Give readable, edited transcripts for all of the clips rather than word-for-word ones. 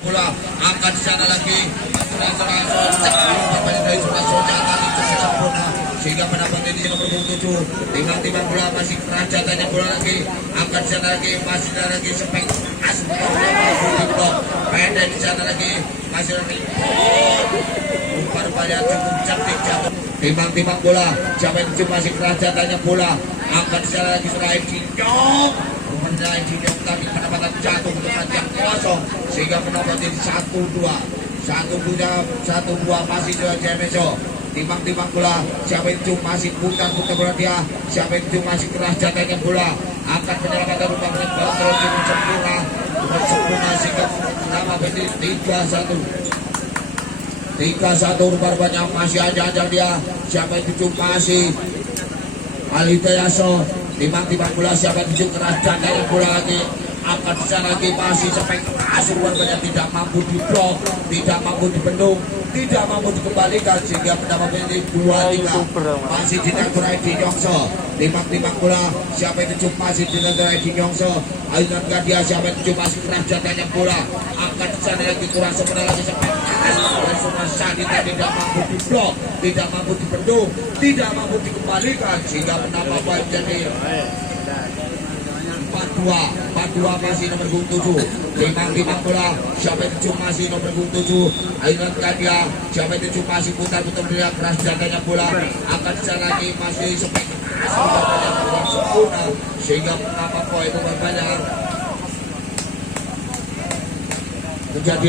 bola angkat di sana lagi dari sempurna sehingga mendapat di nomor 7 timbang bola masih kerajatannya bola lagi angkat di sana lagi masih lagi spek blok pendek di sana lagi masih lagi rupanya cukup cantik jatuh timbang bola siapa yang masih kerajatannya bola angkat di sana lagi selain Kinyong mengenai Kinyong tapi pendapatan jatuh untuk yang kosong sehingga mendapat jadi 1-2 masih sudah Jemeso timbang bola siapa itu masih putar bola dia siapa itu masih keras jatahnya bola akan penyelamatan rupanya bola terus sempurna sehingga nama beti 3-1 rupanya masih aja dia siapa itu masih Alita Yaso timbang bola siapa itu keras jatahnya bola lagi akan bisa lagi masih sampai kasur warganya tidak mampu diblok, tidak mampu dibendung, tidak mampu dikembalikan sehingga mendapat ini 2-3 masih dinaturai di Nyongso timbang bola siapa yang tujuh masih dinaturai di Nyongso ayunan dia siapa yang tujuh masih keras jatahnya bola akan disana lagi kurang sebentar lagi sampai kasur dan semua Sandi tidak mampu diblok, tidak mampu dibendung, tidak mampu dikembalikan sehingga mendapat jadi 4-2 masih nomor 7 timbang bola siapa yang 7 masih nomor 7 ayunan dia siapa yang 7 masih putar dia keras jaganya bola akan bisa lagi masih sampai sempurna sehingga menambah poin itu banyak menjadi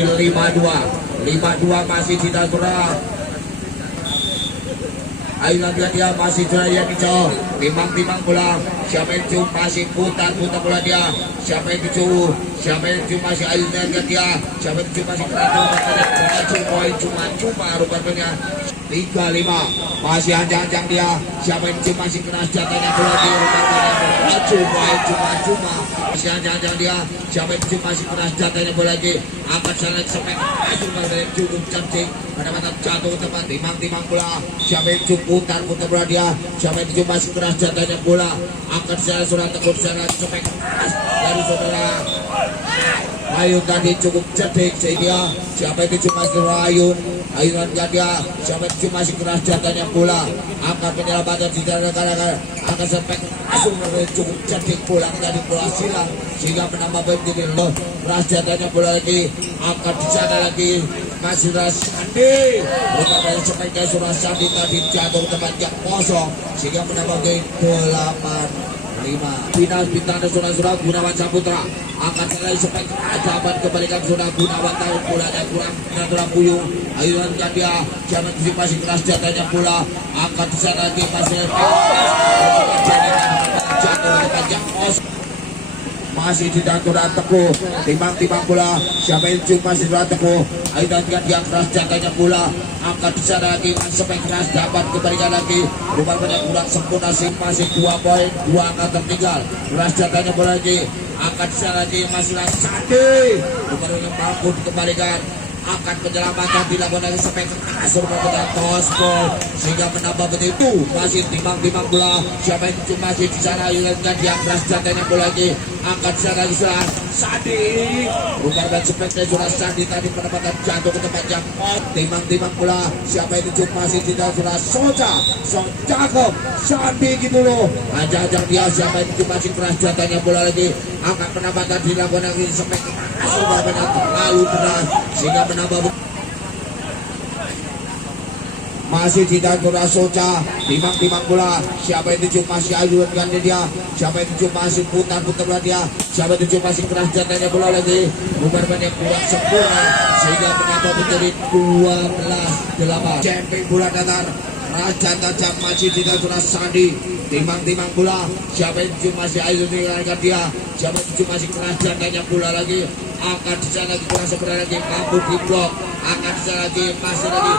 5-2 masih tidak kurang ayunan dia masih jaya hijau timbang bola siapa yang masih putar bola dia siapa yang masih ayunan dia siapa yang masih kerajaan poin cuma rupanya 3-5 masih anjang dia siapa yang masih keras jatahnya bola dia rupanya poin cuma masih anjang dia siapa yang masih keras jatahnya bola lagi angkat sana sampai cukup cantik pendapatan jatuh ke tempat timbang bola siapa yang putar bola dia siapa yang masih keras jatahnya bola angkat sana surat tekun sana sampai dari saudara Ayun tadi cukup cerdik sehingga siapa itu cuma ayunan dia siapa itu masih keras jatahnya bola angkat penyelamatan di dalam akan sampai langsung cukup cerdik pulang dari bola silang sehingga menambah berdiri loh keras jatahnya bola lagi angkat di sana lagi masih Sandi rupanya sebagai surah Sandi tadi jatuh tempat yang kosong sehingga menambah berdiri 8-5 final bintang surah Gunawan Saputra akan selesai sampai kerajaan kembalikan surah Gunawan tahun bolanya kurang natural puyung ayunan dia jangan masih keras jatahnya bola akan di sana lagi masih jatuh tempat yang kosong masih didatur Teguh timbang bola siapa yang masih Teguh ayunan dia keras jatahnya bola angkat di sana lagi sampai keras dapat kembalikan lagi rupanya kurang sempurna sih masih 2 poin 2 angka tertinggal keras jatahnya bola lagi angkat di sana lagi masih Sandi rupanya mampu dikembalikan akan penyelamatan dilakukan lagi sampai ke kasur dengan tospol sehingga menambah begitu masih timbang bola siapa yang masih di sana ayunan dia keras jatahnya bola lagi angkat di sana lagi Sandi rupanya sebagai surah Sandi tadi pendapatan jatuh ke tempat yang timbang bola siapa yang masih di dalam surah cakep Sandi gitu loh ajang dia siapa yang masih keras jatahnya bola lagi angkat pendapatan dilakukan lagi sampai ke kasur benar terlalu berat sehingga menambah masih tidak Soca timbang bola siapa yang masih ayunan dia siapa yang masih putar bola dia siapa yang masih keras jatahnya bola lagi rupanya kurang sempurna sehingga menambah menjadi 12-8 champion bola datar Raja Tajam masih tidak Sandi timbang bola siapa yang masih ayunan dia siapa yang masih keras jatahnya bola lagi akan di sana lagi kurang sebenarnya lagi mampu di blok akan di sana lagi masih lagi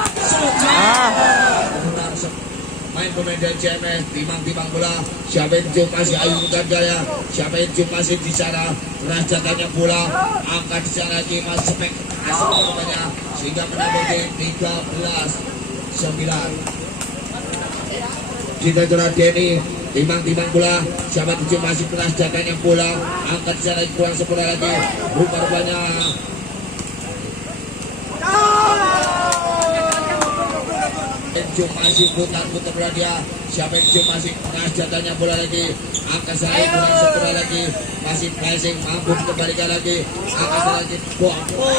main pemain dari CMS timbang bola siapa yang masih ayunan gaya siapa yang masih di sana keras jatahnya bola akan di sana lagi masih sampai rupanya sehingga menambah 13-9 Cinta Curah Denny timbang bola siapa tujuh masih keras jatahnya bola angkat di sana kurang sempurna lagi rupanya Mencum masih putar-putar bola dia. Siapa Mencum masih pengajatannya bola lagi. Angkat lagi kurang sempurna lagi. Masih passing mampu dikembalikan lagi. Angkat lagi bokol.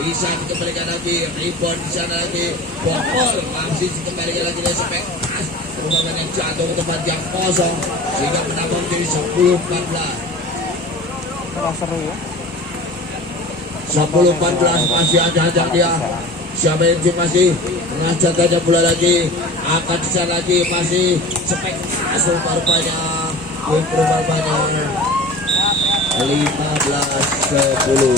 Bisa dikembalikan lagi. Rebound di sana lagi. Bokol masih dikembalikan lagi dari Sepek. Perubahan yang jatuh ke tempat yang kosong sehingga menambah menjadi 10-14. Seru ya. 10-14 masih ada dia. Siapa yang masih mengajak aja bola lagi. Akan bisa lagi masih Sepek masuk rupanya. Rupanya 15-10.